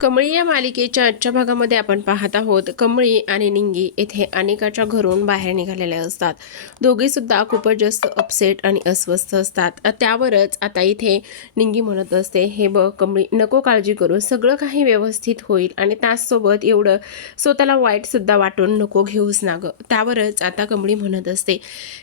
कमळी या मालिकेच्या आजच्या भागामध्ये आपण पाहत आहोत. कमळी आणि निंगी येथे अनिकाच्या घरून बाहेर निघालेले असतात. दोघे सुद्धा खूपच जास्त अपसेट आणि अस्वस्थ असतात. त्यावरच आता इथे निंगी म्हणत असते, हे बघ कमळी, नको काळजी करू, सगळं काही व्यवस्थित होईल आणि त्याचसोबत एवढं स्वतःला वाईट सुद्धा वाटून नको घेऊस ना गं. त्यावरच आता कमळी म्हणत असते,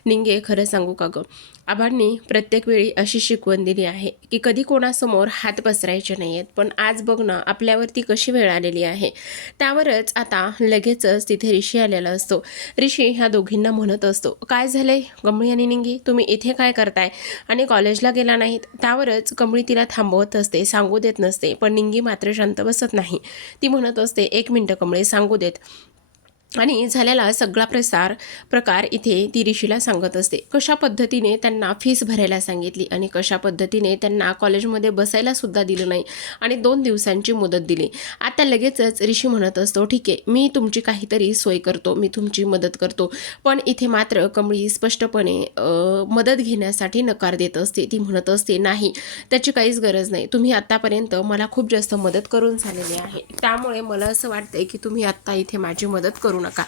निंगे खरं सांगू का गं, आबांनी प्रत्येक वेळी अशी शिकवण दिली आहे की कधी कोणासमोर हात पसरायचे नाही आहेत, पण आज बघ ना आपल्यावरती कशी वेळ आलेली आहे. त्यावरच आता लगेचच तिथे ऋषी आलेला असतो. ऋषी ह्या दोघींना म्हणत असतो, काय झालंय कमळी आणि निंगी, तुम्ही इथे काय करताय आणि कॉलेजला गेला नाहीत. त्यावरच कमळी तिला थांबवत असते, सांगू देत नसते, पण निंगी मात्र शांत बसत नाही. ती म्हणत असते, एक मिनटं कमळी, सांगू देत. आणि झालेला सगळा प्रकार इथे ती ऋषीला सांगत असते, कशा पद्धतीने त्यांना फीस भरायला सांगितली आणि कशा पद्धतीने त्यांना कॉलेजमध्ये बसायला सुद्धा दिलं नाही आणि 2 दिवसांची मुदत दिली. आता लगेचच ऋषी म्हणत असतो, ठीक आहे, मी तुमची काहीतरी सोय करतो, मी तुमची मदत करतो. पण इथे मात्र कमळी स्पष्टपणे मदत घेण्यासाठी नकार देत असते. ती म्हणत असते, नाही, त्याची काहीच गरज नाही, तुम्ही आत्तापर्यंत मला खूप जास्त मदत करून झालेली आहे, त्यामुळे मला असं वाटतंय की तुम्ही आत्ता इथे माझी मदत करू नका.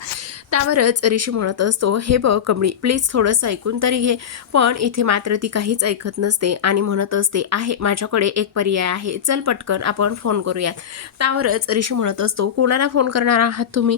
त्यावरच ऋषी म्हणत असतो, हे बघ कमळी, प्लीज थोडंसं ऐकून तरी घे. पण इथे मात्र ती काहीच ऐकत नसते आणि म्हणत असते, आहे, माझ्याकडे एक पर्याय आहे, चल पटकन आपण फोन करूयात. त्यावरच ऋषी म्हणत असतो, कोणाला फोन करणार आहात तुम्ही.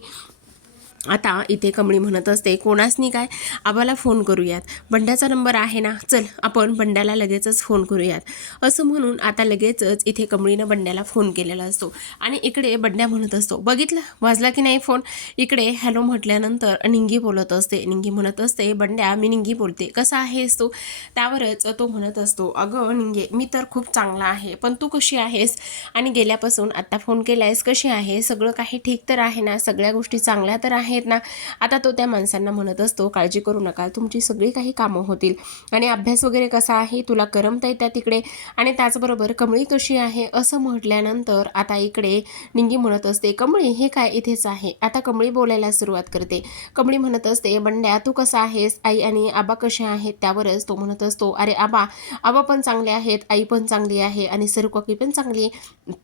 आता इथे कमळी म्हणत असते, कोणासनी काय, आबाला फोन करूयात, बंड्याचा नंबर आहे ना, चल आपण बंड्याला लगेचच फोन करूयात. असं म्हणून आता लगेचच इथे कमळीनं बंड्याला फोन केलेला असतो आणि इकडे बंड्या म्हणत असतो, बघितलं वाजला की नाही फोन. इकडे हॅलो म्हटल्यानंतर निंगी बोलत असते. निंगी म्हणत असते, बंड्या, मी निंगी बोलते, कसा आहेस तू. त्यावरच तो म्हणत असतो, अगं निंगे, मी तर खूप चांगला आहे, पण तू कशी आहेस आणि गेल्यापासून आत्ता फोन केलायस, कशी आहे, सगळं काही ठीक तर आहे ना, सगळ्या गोष्टी चांगल्या तर आहेत ना. आता तो त्या माणसांना म्हणत असतो, काळजी करू नका, तुमची सगळी काही कामं होतील आणि अभ्यास वगैरे कसा आहे, तुला करमतंय त्या तिकडे, आणि त्याचबरोबर कमळी कशी आहे. असं म्हटल्यानंतर आता इकडे निंगी म्हणत असते, कमळी हे काय इथेच आहे. आता कमळी बोलायला सुरुवात करते. कमळी म्हणत असते, बंड्या तू कसा आहेस, आई आणि आबा कसे आहेत. त्यावरच तो म्हणत असतो, अरे आबा पण चांगले आहेत, आई पण चांगली आहे आणि सरकाकी पण चांगली आहे.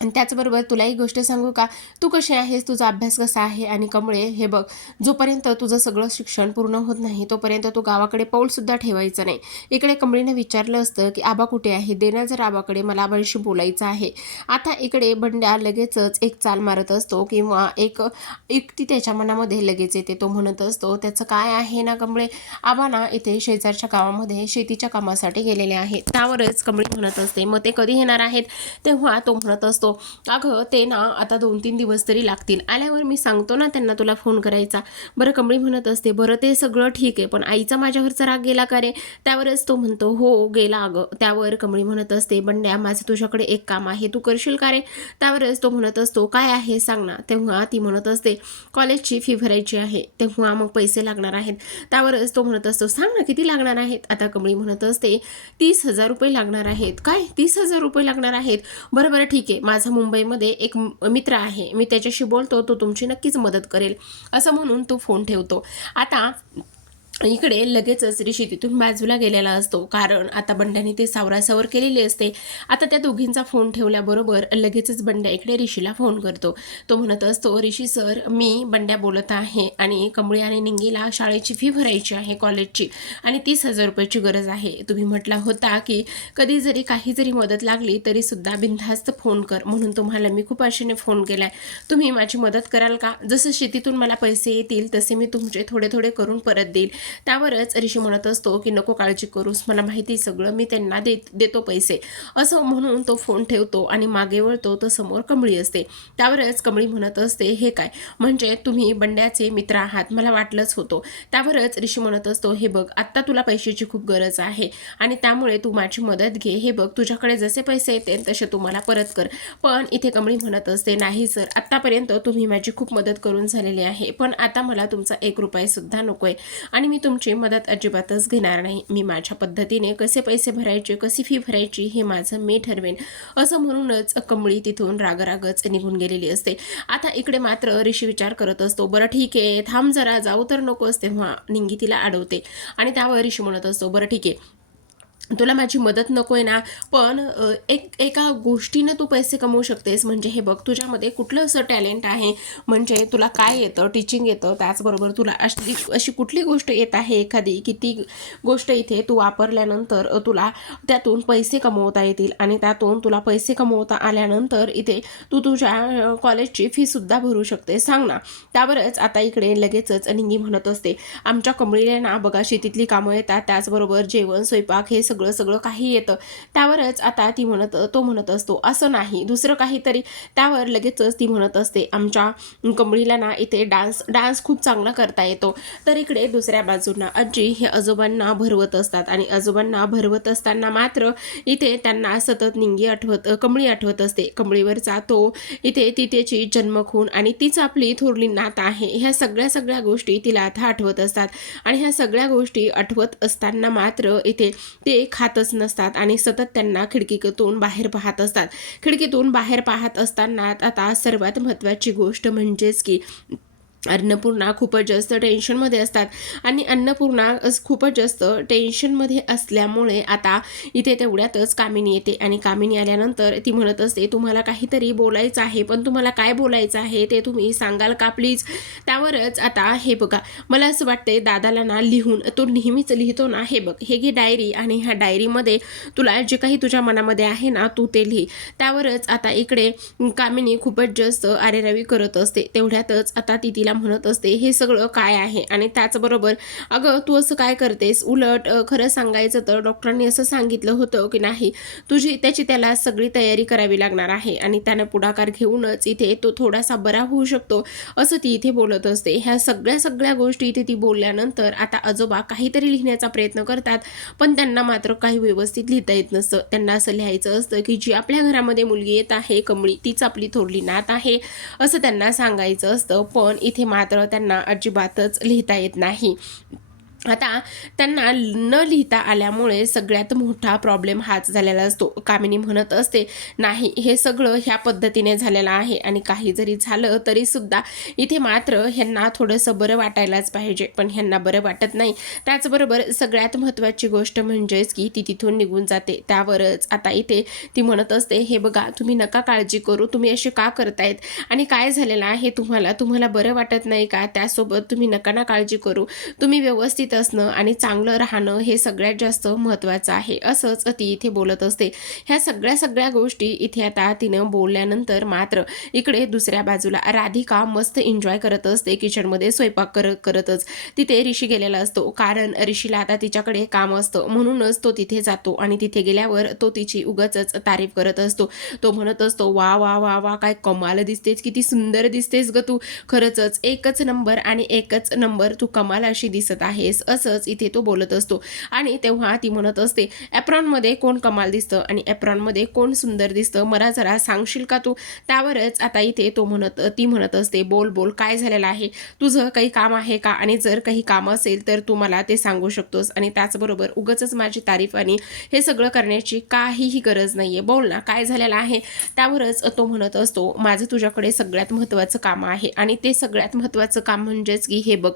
आणि त्याचबरोबर तुला एक गोष्ट सांगू का, तू कशी आहेस, तुझा अभ्यास कसा आहे. आणि कमळे, हे बघ, जोपर्यंत तुझं सगळं शिक्षण पूर्ण होत नाही तोपर्यंत तू गावाकडे पाऊलसुद्धा ठेवायचं नाही. इकडे कमळीने विचारलं असतं की आबा कुठे आहे, देण्या जर आबाकडे, मला आबांशी बोलायचं आहे. आता इकडे बंड्या लगेचच एक चाल मारत असतो किंवा एक युक्ती त्याच्या मनामध्ये लगेच येते. तो म्हणत असतो, त्याचं काय आहे ना कमळे, आबा ना इथे शेजारच्या गावामध्ये शेतीच्या कामासाठी गेलेले आहेत. त्यावरच कमळी म्हणत असते, मग ते कधी येणार आहेत. तेव्हा तो म्हणत असतो, अगं ते ना आता 2-3 दिवस तरी लागतील, आल्यावर मी सांगतो ना त्यांना तुला फोन करायचा. बरं कमळी म्हणत असते, बरं ते सगळं ठीक आहे, पण आईचा माझ्यावरचा राग गेला का रे. त्यावरच तो म्हणतो, हो गेला अगं. त्यावर कमळी म्हणत असते, बंड्या माझं तुझ्याकडे एक काम आहे, तू करशील का रे. त्यावरच तो म्हणत असतो, काय आहे सांग ना. तेव्हा ती म्हणत असते, कॉलेजची फी भरायची आहे, तेव्हा मग पैसे लागणार आहेत. त्यावरच तो म्हणत असतो, सांग ना किती लागणार आहेत. आता कमळी म्हणत असते, 30,000 रुपये लागणार आहेत. काय 30,000 रुपये लागणार आहेत. बरं बरं ठीक आहे, माझा मुंबईमध्ये एक मित्र आहे, मी त्याच्याशी बोलतो, तो तुमची नक्कीच मदत करेल. असं म्हणून तो फोन ठेवतो. आता इकडे लगेचच ऋषी तिथून बाजूला गेलेला असतो, कारण आता बंड्याने ते सावरासावर केलेली असते. आता त्या दोघींचा फोन ठेवल्याबरोबर लगेचच बंड्या इकडे ऋषीला फोन करतो. तो म्हणत असतो, ऋषी सर, मी बंड्या बोलत आहे आणि कमळी आणि निंगीला शाळेची फी भरायची आहे कॉलेजची आणि 30,000 रुपयाची गरज आहे. तुम्ही म्हटला होता की कधी जरी काही जरी मदत लागली तरी सुद्धा बिनधास्त फोन कर, म्हणून तुम्हाला मी खूप आशेने फोन केलाय. तुम्ही माझी मदत कराल का. जसं शेतीतून मला पैसे येतील तसे मी तुमचे थोडे थोडे करून परत देईल. त्यावरच ऋषी म्हणत असतो की नको काळजी करूस, मला माहिती सगळं, मी त्यांना देतो पैसे. असं म्हणून तो फोन ठेवतो आणि मागे वळतो, तर समोर कमळी असते. त्यावरच कमळी म्हणत असते, हे काय, म्हणजे तुम्ही बंड्याचे मित्र आहात, मला वाटलंच होतं. त्यावरच ऋषी म्हणत असतो, हे बघ, आत्ता तुला पैशाची खूप गरज आहे आणि त्यामुळे तू माझी मदत घे. हे बघ, तुझ्याकडे जसे पैसे येतील तसे तू मला परत कर. पण इथे कमळी म्हणत असते, नाही सर, आत्तापर्यंत तुम्ही माझी खूप मदत करून झालेली आहे, पण आता मला तुमचा 1 रुपया सुद्धा नकोय आणि मी तुमची मदत अजिबातच घेणार नाही. मी माझ्या पद्धतीने कसे पैसे भरायचे, कशी फी भरायची हे माझं मी ठरवेन. असं म्हणूनच कमळी तिथून रागरागच निघून गेलेली असते. आता इकडे मात्र ऋषी विचार करत असतो, बरं ठीक आहे, थांब जरा, जाऊ तर नकोस. तेव्हा निंगी तिला अडवते आणि त्यावर ऋषी म्हणत असतो, बरं ठीक आहे, तुला माझी मदत नको आहे ना, पण एका गोष्टीनं तू पैसे कमवू शकतेस. म्हणजे हे बघ, तुझ्यामध्ये कुठलं असं टॅलेंट आहे, म्हणजे तुला काय येतं, टीचिंग येतं, त्याचबरोबर तुला अशी कुठली गोष्ट येत आहे एखादी, की ती गोष्ट इथे तू वापरल्यानंतर तुला त्यातून पैसे कमवता येतील. आणि त्यातून तुला पैसे कमवता आल्यानंतर इथे तू तुझ्या कॉलेजची फीसुद्धा भरू शकते. सांग ना. त्यावरच आता इकडे लगेचच निंगी म्हणत असते, आमच्या कमळीला ना बघा शेतीतली कामं येतात, त्याचबरोबर जेवण स्वयंपाक हे सगळं सगळं काही येतं. त्यावरच आता तो म्हणत असतो, असं नाही दुसरं काहीतरी. त्यावर लगेचच ती म्हणत असते, आमच्या कमळीला ना इथे डान्स खूप चांगला करता येतो. तर इकडे दुसऱ्या बाजूला आजी हे आजोबांना भरवत असतात आणि आजोबांना भरवत असताना मात्र इथे त्यांना सतत कमळी आठवत असते. कमळीवरचा तो इथे तिथेची जन्मखून आणि तीच आपली थोरली नात आहे. ह्या सगळ्या गोष्टी तिला आता आठवत असतात. आणि ह्या सगळ्या गोष्टी आठवत असताना मात्र इथे ते खातच नसतात आणि सतत त्यांना खिडकीतून बाहेर पाहत असतात. खिडकीतून बाहेर पाहत असताना आता सर्वात महत्त्वाची गोष्ट म्हणजेच की अन्नपूर्णा खूपच जास्त टेन्शनमध्ये असतात. आणि अन्नपूर्णा खूपच जास्त टेन्शनमध्ये असल्यामुळे आता इथे तेवढ्यातच कामिनी येते. आणि कामिनी आल्यानंतर ती म्हणत असते, तुम्हाला काहीतरी बोलायचं आहे, पण तुम्हाला काय बोलायचं आहे ते तुम्ही सांगाल का प्लीज. त्यावरच आता हे बघा, मला असं वाटतंय दादाला ना लिहून, तो नेहमीच लिहितो ना, हे बघ हे घे डायरी, आणि ह्या डायरीमध्ये तुला जे काही तुझ्या मनामध्ये आहे ना तू ते लिही. त्यावरच आता इकडे कामिनी खूपच जास्त आरेरावी करत असते. तेवढ्यातच आता ती तिला म्हणत असते, हे सगळं काय आहे. आणि त्याचबरोबर अगं तू असं काय करतेस, उलट खरं सांगायचं तर डॉक्टरांनी असं सांगितलं होतं की नाही त्याला सगळी तयारी करावी लागणार आहे आणि त्यानं पुढाकार घेऊनच इथे तो थोडासा बरा होऊ शकतो, असं ती इथे बोलत असते. ह्या सगळ्या गोष्टी इथे ती बोलल्यानंतर आता आजोबा काहीतरी लिहिण्याचा प्रयत्न करतात, पण त्यांना मात्र काही व्यवस्थित लिहिता येत नसतं. त्यांना असं लिहायचं असतं की जी आपल्या घरामध्ये मुलगी येत आहे कमळी, तीच आपली थोरली नात आहे, असं त्यांना सांगायचं असतं. पण इथे मात्र त्यांना अजिबातच लिहिता येत नाही. आता त्यांना न लिहिता आल्यामुळे सगळ्यात मोठा प्रॉब्लेम हाच झालेला असतो. कामिनी म्हणत असते, नाही हे सगळं ह्या पद्धतीने झालेलं आहे आणि काही जरी झालं तरी सुद्धा इथे मात्र ह्यांना थोडंसं बरं वाटायलाच पाहिजे, पण ह्यांना बरं वाटत नाही. त्याचबरोबर सगळ्यात महत्त्वाची गोष्ट म्हणजेच की ती तिथून निघून जाते. त्यावरच आता इथे ती म्हणत असते, हे बघा तुम्ही नका काळजी करू, तुम्ही असे का करतायत आणि काय झालेलं आहे तुम्हाला बरं वाटत नाही का, त्यासोबत तुम्ही नका ना काळजी करू, तुम्ही व्यवस्थित असणं आणि चांगलं राहणं हे सगळ्यात जास्त महत्त्वाचं आहे, असंच ती इथे बोलत असते. ह्या सगळ्या गोष्टी इथे आता तिनं बोलल्यानंतर मात्र इकडे दुसऱ्या बाजूला राधिका मस्त एन्जॉय करत असते. किचनमध्ये स्वयंपाक करतच तिथे ऋषी गेलेला असतो, कारण ऋषीला आता तिच्याकडे काम असतं म्हणूनच तो तिथे जातो. आणि तिथे गेल्यावर तो तिची उगाचच तारीफ करत असतो. तो म्हणत असतो, वा वा वा वा काय कमाल दिसतेस, किती सुंदर दिसतेस ग तू, खरंच एकच नंबर आणि एकच नंबर, तू कमाल अशी दिसत आहेस, असंच इथे तो बोलत असतो. आणि तेव्हा ती म्हणत असते, ॲप्रॉनमध्ये कोण कमाल दिसतं आणि ॲप्रॉनमध्ये कोण सुंदर दिसतं, मला जरा सांगशील का तू. त्यावरच आता इथे ती म्हणत असते, बोल काय झालेलं आहे, तुझं काही काम आहे का, आणि जर काही काम असेल तर तू मला ते सांगू शकतोस, आणि त्याचबरोबर उगाचच माझी तारीफ आणि हे सगळं करण्याची काहीही गरज नाहीये, बोल ना काय झालेलं आहे. त्यावरच तो म्हणत असतो, माझं तुझ्याकडे सगळ्यात महत्त्वाचं काम आहे, आणि ते सगळ्यात महत्त्वाचं काम म्हणजेच की हे बघ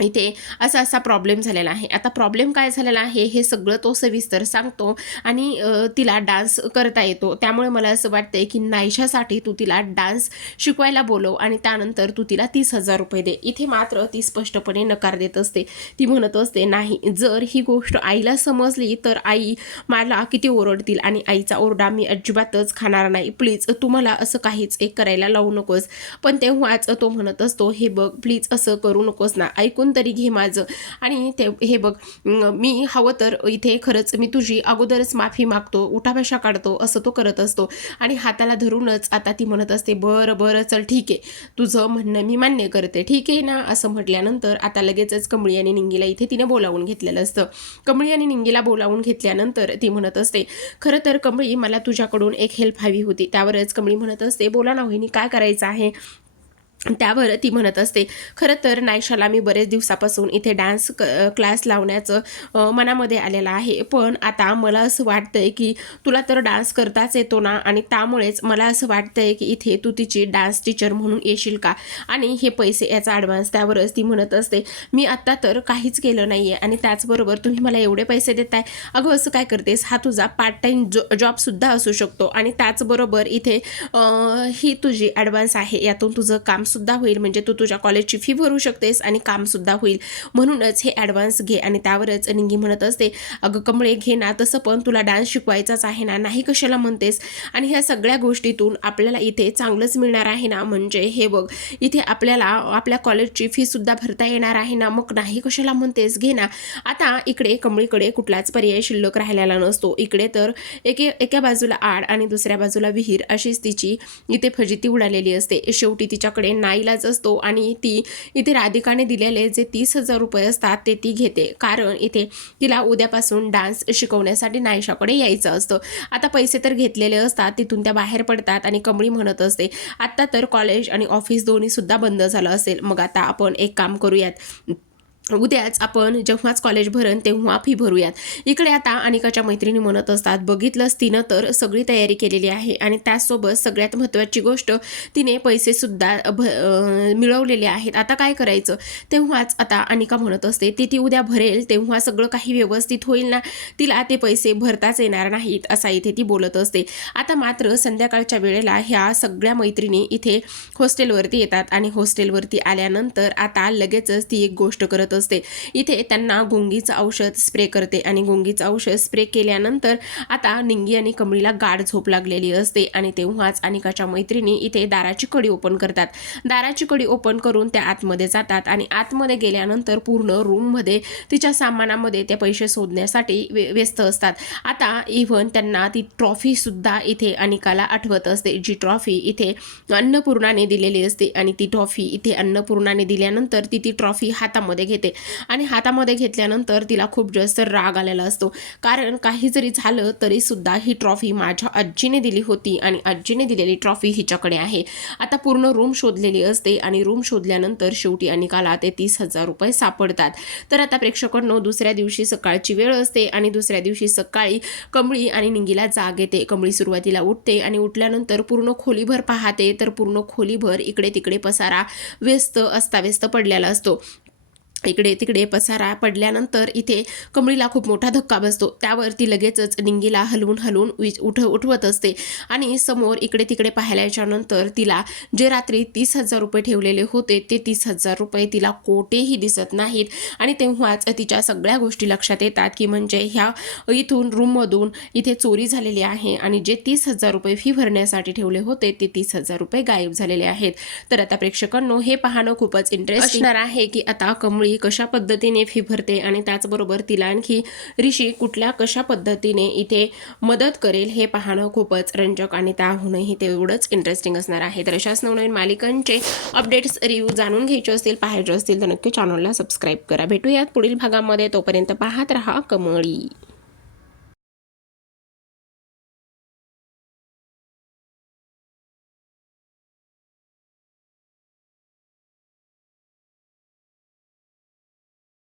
इथे असा प्रॉब्लेम झालेला आहे. आता प्रॉब्लेम काय झालेला आहे हे सगळं तो सविस्तर सांगतो. आणि तिला डान्स करता येतो, त्यामुळे मला असं वाटतंय की नायशासाठी तू तिला डान्स शिकवायला बोलव आणि त्यानंतर तू तिला 30,000 रुपये दे. इथे मात्र ती स्पष्टपणे नकार देत असते. ती म्हणत असते, नाही, जर ही गोष्ट आईला समजली तर आई मला किती ओरडतील आणि आईचा ओरडा मी अजिबातच खाणार नाही, प्लीज तू मला असं काहीच करायला लावू नकोस. पण तेव्हाच तो म्हणत असतो, हे बघ प्लीज असं करू नकोस ना, ऐकून तरी घे माझं. आणि ते हे बघ, मी हवं तर इथे खरंच मी तुझी अगोदरच माफी मागतो, उठाभाषा काढतो, असं तो करत असतो. आणि हाताला धरूनच आता ती म्हणत असते, बरं चल ठीक आहे, तुझं म्हणणं मी मान्य करते, ठीक आहे ना, असं म्हटल्यानंतर आता लगेचच कमळी आणि निंगीला इथे तिने बोलावून घेतलेलं असतं. कमळी आणि निंगीला बोलावून घेतल्यानंतर ती म्हणत असते, खरं तर कमळी मला तुझ्याकडून एक हेल्प हवी होती. त्यावरच कमळी म्हणत असते, बोला ना वहिनी काय करायचं आहे. त्यावर ती म्हणत असते, खरं तर नायशाला मी बरेच दिवसापासून इथे डान्स क्लास लावण्याचं मनामध्ये आलेलं आहे, पण आता मला असं वाटतंय की तुला तर डान्स करताच येतो ना, आणि त्यामुळेच मला असं वाटतंय की इथे तू तिची डान्स टीचर म्हणून येशील का, आणि हे पैसे याचा ॲडव्हान्स. त्यावरच ती म्हणत असते, मी आत्ता तर काहीच केलं नाही आहे आणि त्याचबरोबर तुम्ही मला एवढे पैसे देताय. अगं असं काय करतेस, हा तुझा पार्ट टाईम जॉबसुद्धा असू शकतो आणि त्याचबरोबर इथे ही तुझी ॲडव्हान्स आहे, यातून तुझं काम सुद्धा होईल, म्हणजे तू तुझ्या कॉलेजची फी भरू शकतेस आणि काम सुद्धा होईल, म्हणूनच हे ॲडव्हान्स घे. आणि त्यावरच निंगी म्हणत असते, अगं कमळे घे ना, तसं पण तुला डान्स शिकवायचाच आहे ना, नाही कशाला म्हणतेस, आणि ह्या सगळ्या गोष्टीतून आपल्याला इथे चांगलंच मिळणार आहे ना, म्हणजे हे बघ इथे आपल्याला आपल्या कॉलेजची फी सुद्धा भरता येणार आहे ना, मग नाही कशाला म्हणतेस, घे ना. आता इकडे कमळीकडे कुठलाच पर्याय शिल्लक राहिलेला नसतो. इकडे तर एका बाजूला आड आणि दुसऱ्या बाजूला विहीर, अशीच तिची इथे फजिती उडालेली असते. शेवटी तिच्याकडे नाईलाज असतो आणि ती इथे राधिकाने दिलेले जे 30,000 रुपये असतात ते ती घेते, कारण इथे तिला उद्यापासून डान्स शिकवण्यासाठी नायशाकडे यायचं असतं. आता पैसे तर घेतलेले असतात, तिथून त्या बाहेर पडतात आणि कमळी म्हणत असते, आत्ता तर कॉलेज आणि ऑफिस दोन्ही सुद्धा बंद झालं असेल, मग आता आपण एक काम करूयात, उद्याच आपण जेव्हाच कॉलेज भरण तेव्हा फी भरूयात. इकडे आता अनिकाच्या मैत्रिणी म्हणत असतात, बघितलंच तिनं तर सगळी तयारी केलेली आहे आणि त्याचसोबत सगळ्यात महत्त्वाची गोष्ट, तिने पैसेसुद्धा मिळवलेले आहेत, आता काय करायचं. तेव्हाच आता अनिका म्हणत असते, ती उद्या भरेल तेव्हा सगळं काही व्यवस्थित होईल ना, तिला ते पैसे भरताच येणार नाहीत, असा इथे ती बोलत असते. आता मात्र संध्याकाळच्या वेळेला ह्या सगळ्या मैत्रिणी इथे हॉस्टेलवरती येतात आणि हॉस्टेलवरती आल्यानंतर आता लगेचच ती एक गोष्ट करत असते. इथे त्यांना गुंगीचं औषध स्प्रे करते आणि गुंगीचं औषध स्प्रे केल्यानंतर आता निंगी आणि कमळीला गाढ झोप लागलेली असते आणि तेव्हाच अनिकाच्या मैत्रिणी इथे दाराची कडी ओपन करतात. दाराची कडी ओपन करून त्या आतमध्ये जातात आणि आतमध्ये गेल्यानंतर पूर्ण रूममध्ये तिच्या सामानामध्ये ते पैसे शोधण्यासाठी व्यस्त असतात. आता इव्हन त्यांना ती ट्रॉफी सुद्धा इथे अनिकाला आठवत असते, जी ट्रॉफी इथे अन्नपूर्णाने दिलेली असते, आणि ती ट्रॉफी इथे अन्नपूर्णाने दिल्यानंतर ती ट्रॉफी हातामध्ये घेते आणि हातामध्ये घेतल्यानंतर तिला खूप जास्त राग आलेला असतो, कारण काही जरी झालं तरी सुद्धा ही ट्रॉफी माझ्या आजीने दिली होती आणि आजीने दिलेली ट्रॉफी हिच्याकडे आहे. आता पूर्ण रूम शोधलेली असते आणि रूम शोधल्यानंतर शेवटी अनिकाला ते 30,000 रुपये सापडतात. तर आता प्रेक्षकांनो, दुसऱ्या दिवशी सकाळची वेळ असते आणि दुसऱ्या दिवशी सकाळी कमळी आणि निंगीला जाग येते. कमळी सुरुवातीला उठते आणि उठल्यानंतर पूर्ण खोलीभर पाहते, तर पूर्ण खोलीभर इकडे तिकडे पसारा अस्ताव्यस्त पडलेला असतो. इकडे तिकडे पसारा पडल्यानंतर इथे कमळीला खूप मोठा धक्का बसतो. त्यावर ती लगेचच निंगीला हलवून उठवत असते आणि समोर इकडे तिकडे पाहिल्याच्या नंतर तिला जे रात्री 30,000 रुपये ठेवलेले होते ते 30,000 रुपये तिला कोठेही दिसत नाहीत. आणि तेव्हाच तिच्या सगळ्या गोष्टी लक्षात येतात की म्हणजे ह्या इथून रूममधून इथे चोरी झालेली आहे आणि जे 30,000 रुपये फी भरण्यासाठी ठेवले होते ते 30,000 रुपये गायब झालेले आहेत. तर आता प्रेक्षकांनो, हे पाहणं खूपच इंटरेस्टिंग असणार आहे की आता कमळी कशा पद्धतीने फी भरते आणि त्याचबरोबर तिला आणखी ऋषी कशा पद्धतीने इथे मदत करेल, हे पाहणं खूपच रंजक आणि त्याहूनही तेवढंच इंटरेस्टिंग असणार आहे. तर अशाच नवनवीन मालिकांचे अपडेट्स, रिव्ह्यू जाणून घ्यायचे असतील, पाहायचे असतील तर नक्की चॅनलला सबस्क्राईब करा. भेटूयात पुढील भागामध्ये, तोपर्यंत पाहत रहा कमळी.